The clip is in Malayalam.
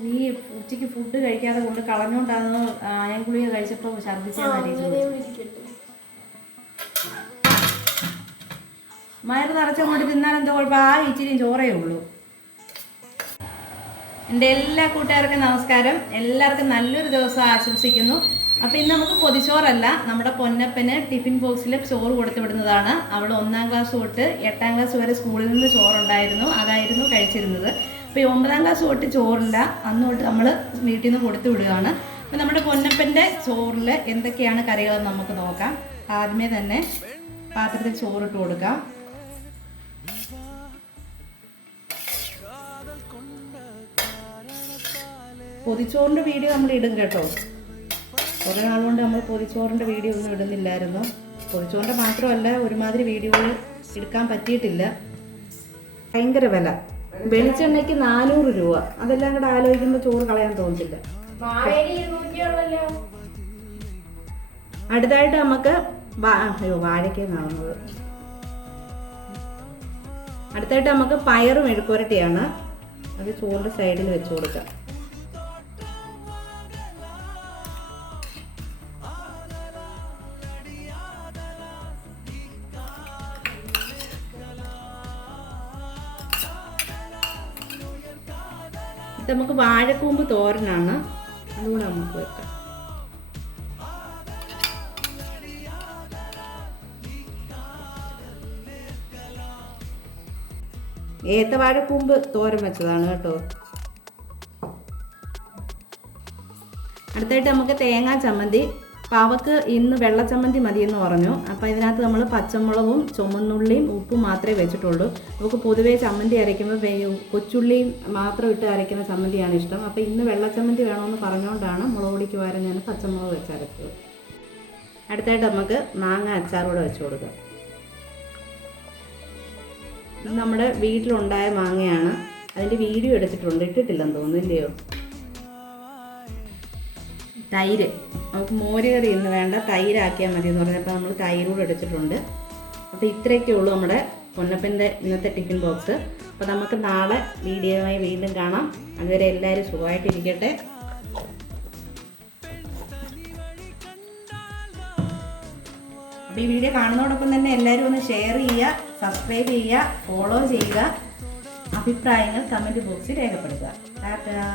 നീ ഉച്ചയ്ക്ക് ഫുഡ് കഴിക്കാതെ കൊണ്ട് കളഞ്ഞോണ്ടാന്ന് ഞാൻ ഗുളിക കഴിച്ചപ്പോൾ ഛർദ്ദിച്ചാൽ മയറ് നിറച്ചങ്ങോട്ട് തിന്നാൻ എന്തോ കുഴപ്പം? ആ ഇച്ചിരി ചോറേ ഉള്ളൂ. എന്റെ എല്ലാ കൂട്ടുകാർക്കും നമസ്കാരം. എല്ലാവർക്കും നല്ലൊരു ദിവസം ആശംസിക്കുന്നു. അപ്പോൾ ഇന്ന് നമുക്ക് പൊതിച്ചോറല്ല നമ്മുടെ പൊന്നപ്പന് ടിഫിൻ ബോക്സിൽ ചോറ് കൊടുത്തു വിടുന്നതാണ് അവൾ ഒന്നാം ക്ലാസ് തൊട്ട് എട്ടാം ക്ലാസ് വരെ സ്കൂളിൽ നിന്ന് ചോറുണ്ടായിരുന്നു. അതായിരുന്നു കഴിച്ചിരുന്നത്. അപ്പോൾ ഈ ഒമ്പതാം ക്ലാസ് തൊട്ട് ചോറില്ല. അന്ന് തൊട്ട് നമ്മൾ വീട്ടിൽ നിന്ന് കൊടുത്തു വിടുകയാണ്. അപ്പോൾ നമ്മുടെ പൊന്നപ്പന്റെ ചോറിൽ എന്തൊക്കെയാണ് കറികളെന്ന് നമുക്ക് നോക്കാം. ആദ്യമേ തന്നെ പാത്രത്തിൽ ചോറിട്ട് കൊടുക്കാം. പൊതിച്ചോറിന്റെ വീഡിയോ നമ്മൾ ഇടും കേട്ടോ. കുറേ നാളുകൊണ്ട് നമ്മൾ പൊതിച്ചോറിന്റെ വീഡിയോ ഒന്നും ഇടുന്നില്ലായിരുന്നു. പൊതിച്ചോറിന്റെ മാത്രമല്ല ഒരുമാതിരി വീഡിയോകൾ എടുക്കാൻ പറ്റിയിട്ടില്ല. ഭയങ്കര വില. വെളിച്ചെണ്ണയ്ക്ക് നാനൂറ് രൂപ. അതെല്ലാം കൂടെ ആലോചിക്കുമ്പോൾ ചോറ് കളയാൻ തോന്നില്ല അടുത്തായിട്ട് നമുക്ക് അയ്യോ വാഴയ്ക്ക കാണുന്നത് അടുത്തായിട്ട് നമുക്ക് പയറും മെഴുക്കുരട്ടിയാണ് അത് ചോറിന്റെ സൈഡിൽ വെച്ച് കൊടുക്കാം. ഇത് നമുക്ക് വാഴക്കൂമ്പ് തോരനാണ്. അതുകൂടെ നമുക്ക് വെക്കാം. ഏത്ത വാഴക്കൂമ്പ് തോരൻ വെച്ചതാണ് കേട്ടോ. അടുത്തായിട്ട് നമുക്ക് തേങ്ങാ ചമ്മന്തി അപ്പോൾ അവർക്ക് ഇന്ന് വെള്ളച്ചമ്മന്തി മതിയെന്ന് പറഞ്ഞു. അപ്പോൾ ഇതിനകത്ത് നമ്മൾ പച്ചമുളകും ചുമന്നുള്ളിയും ഉപ്പും മാത്രമേ വെച്ചിട്ടുള്ളൂ. നമുക്ക് പൊതുവേ ചമ്മന്തി അരയ്ക്കുമ്പോൾ കൊച്ചുള്ളിയും മാത്രം ഇട്ട് അരയ്ക്കുന്ന ചമ്മന്തിയാണ് ഇഷ്ടം. അപ്പോൾ ഇന്ന് വെള്ളച്ചമ്മന്തി വേണമെന്ന് പറഞ്ഞുകൊണ്ടാണ് മുളക് പൊടിക്ക് പകരം ഞാൻ പച്ചമുളക് വെച്ച് അടുത്തായിട്ട് നമുക്ക് മാങ്ങ അച്ചാറൂടെ വെച്ച് കൊടുക്കാം. നമ്മുടെ വീട്ടിലുണ്ടായ മാങ്ങയാണ്. അതിന്റെ വീഡിയോ എടുത്തിട്ടുണ്ട്. ഇട്ടിട്ടില്ലെന്ന് തോന്നുന്നില്ലയോ തൈര്. നമുക്ക് മോര് കറി ഇന്ന് വേണ്ട തൈരാക്കിയാൽ മതി എന്ന് പറഞ്ഞപ്പോൾ നമ്മൾ തൈര് കൂടെ എടുത്തിട്ടുണ്ട്. അപ്പോൾ ഇത്രയൊക്കെ ഉള്ളൂ നമ്മുടെ പൊന്നപ്പന്റെ ഇന്നത്തെ ടിഫിൻ ബോക്സ്. അപ്പോൾ നമുക്ക് നാളെ വീഡിയോയുമായി വീണ്ടും കാണാം. അതുവരെ എല്ലാവരും സുഖമായിട്ടിരിക്കട്ടെ. അപ്പോൾ ഈ വീഡിയോ കാണുന്നതോടൊപ്പം തന്നെ എല്ലാവരും ഒന്ന് ഷെയർ ചെയ്യുക സബ്സ്ക്രൈബ് ചെയ്യുക ഫോളോ ചെയ്യുക അഭിപ്രായങ്ങൾ കമന്റ് ബോക്സിൽ രേഖപ്പെടുത്തുക. ടാറ്റാ.